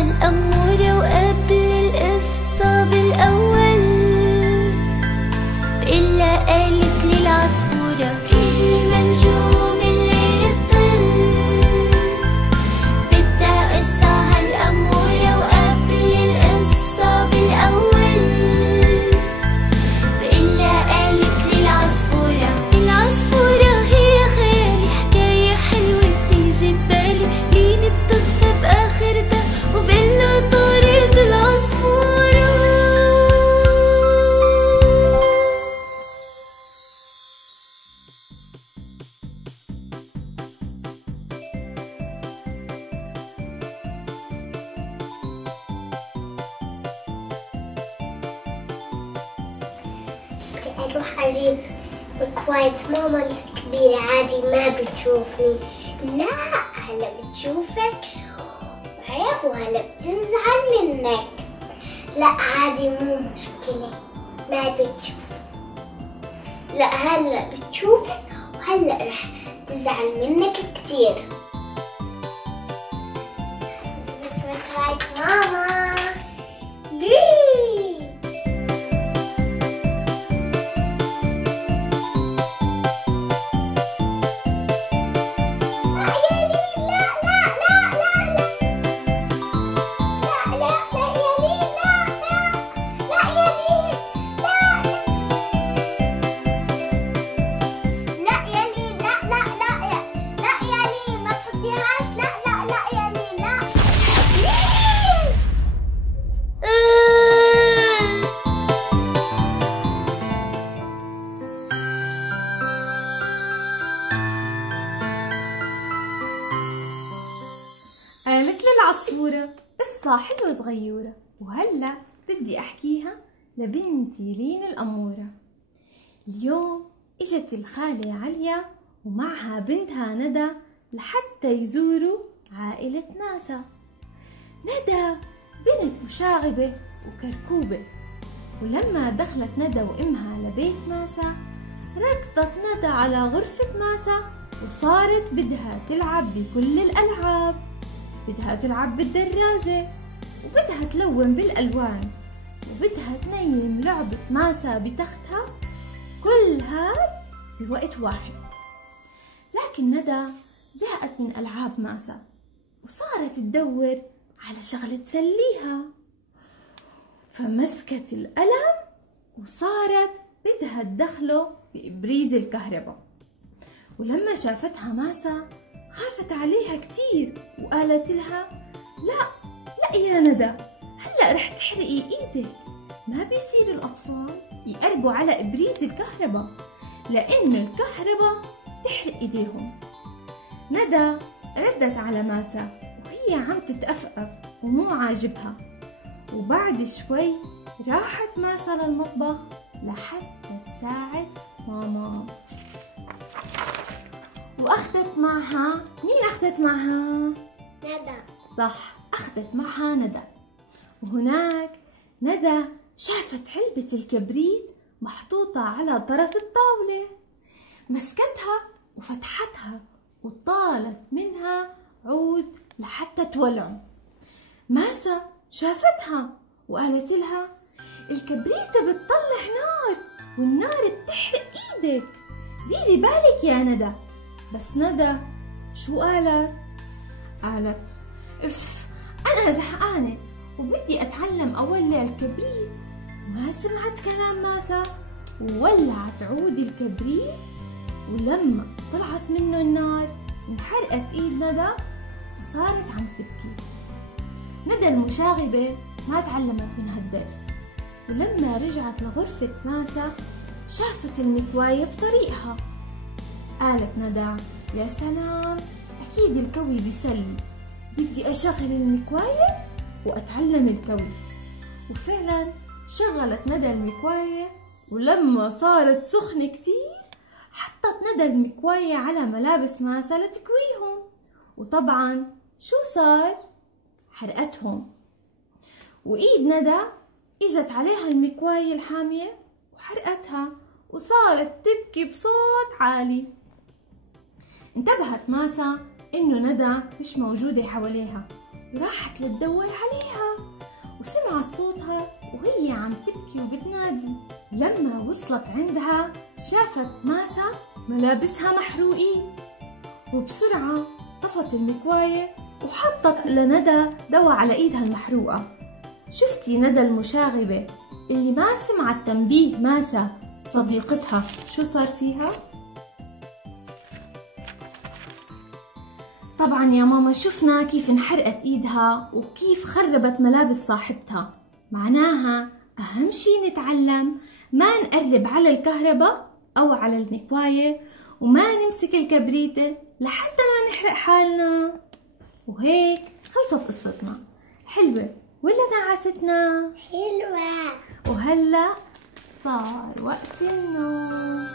الأمورة وقبل القصة بالأول إلا قالت لي العصفورة النجوم اللي يطل بدها قصة هالأمورة وقبل القصة بالأول إلا قالت لي العصفورة هي خيالي حكاية حلوة بتيجي ببالي لين بتخفى بآخرتها وبقلها طارت العصفورة. أروح أجيب مكواية ماما الكبيرة عادي ما بتشوفني. لا هلا بتشوفك وعيب وهلا بتنزعل منك. لا عادي مو مشكلة ما بتشوف. لا هلا بتشوفك وهلا رح تزعل منك كتير. جبت مكواية ماما. ليه؟ قالت لي العصفورة قصة حلوة صغيورة وهلأ بدي أحكيها لبنتي لين الأمورة. اليوم إجت الخالة عليا ومعها بنتها ندى لحتى يزوروا عائلة ماسة. ندى بنت مشاغبة وكركوبة، ولما دخلت ندى وأمها لبيت ماسة ركضت ندى على غرفة ماسة وصارت بدها تلعب بكل الألعاب. بدها تلعب بالدراجة وبدها تلون بالألوان وبدها تنيم لعبة ماسة بتختها، كل هاد بوقت واحد. لكن ندى زهقت من ألعاب ماسة وصارت تدور على شغلة تسليها، فمسكت القلم وصارت بدها تدخله بإبريز الكهرباء. ولما شافتها ماسة خافت عليها كتير وقالت لها لا يا ندى هلأ رح تحرقي ايدك، ما بيصير الأطفال يقربوا على إبريز الكهرباء لأن الكهرباء تحرق ايديهم. ندى ردت على ماسة وهي عم تتأفأف ومو عاجبها، وبعد شوي راحت ماسة للمطبخ لحتى تساعد ماما وأخذت معها مين أخذت معها؟ ندى. صح، أخذت معها ندى. وهناك ندى شافت علبة الكبريت محطوطة على طرف الطاولة، مسكتها وفتحتها وطالت منها عود لحتى تولعه. ماسة شافتها وقالت لها الكبريتة بتطلع نار والنار بتحرق ايدك، ديري بالك يا ندى. بس ندى شو قالت؟ قالت أنا زهقانة وبدي أتعلم أولع الكبريت. ما سمعت كلام ماسة وولعت عود الكبريت، ولما طلعت منه النار انحرقت إيد ندى وصارت عم تبكي. ندى المشاغبة ما تعلمت من هالدرس، ولما رجعت لغرفة ماسة شافت المكواية بطريقها. قالت ندى يا سلام أكيد الكوي بيسلي، بدي أشغل المكواية وأتعلم الكوي. وفعلا شغلت ندى المكواية، ولما صارت سخنة كتير حطت ندى المكواية على ملابس ماسة لتكويهم، وطبعا شو صار؟ حرقتهم. وإيد ندى إجت عليها المكواية الحامية وحرقتها وصارت تبكي بصوت عالي. انتبهت ماسة إنه ندى مش موجودة حواليها وراحت لتدور عليها، وسمعت صوتها وهي عم تبكي وبتنادي. لما وصلت عندها شافت ماسة ملابسها محروقين، وبسرعة طفت المكواية وحطت لندى دواء على ايدها المحروقة. شفتي ندى المشاغبة اللي ما سمعت تنبيه ماسة صديقتها شو صار فيها؟ طبعا يا ماما شفنا كيف انحرقت ايدها وكيف خربت ملابس صاحبتها. معناها اهم شي نتعلم ما نقرب على الكهرباء او على المكواية، وما نمسك الكبريتة لحتى ما نحرق حالنا. وهيك خلصت قصتنا. حلوة ولا نعستنا؟ حلوة. وهلأ صار وقت النوم.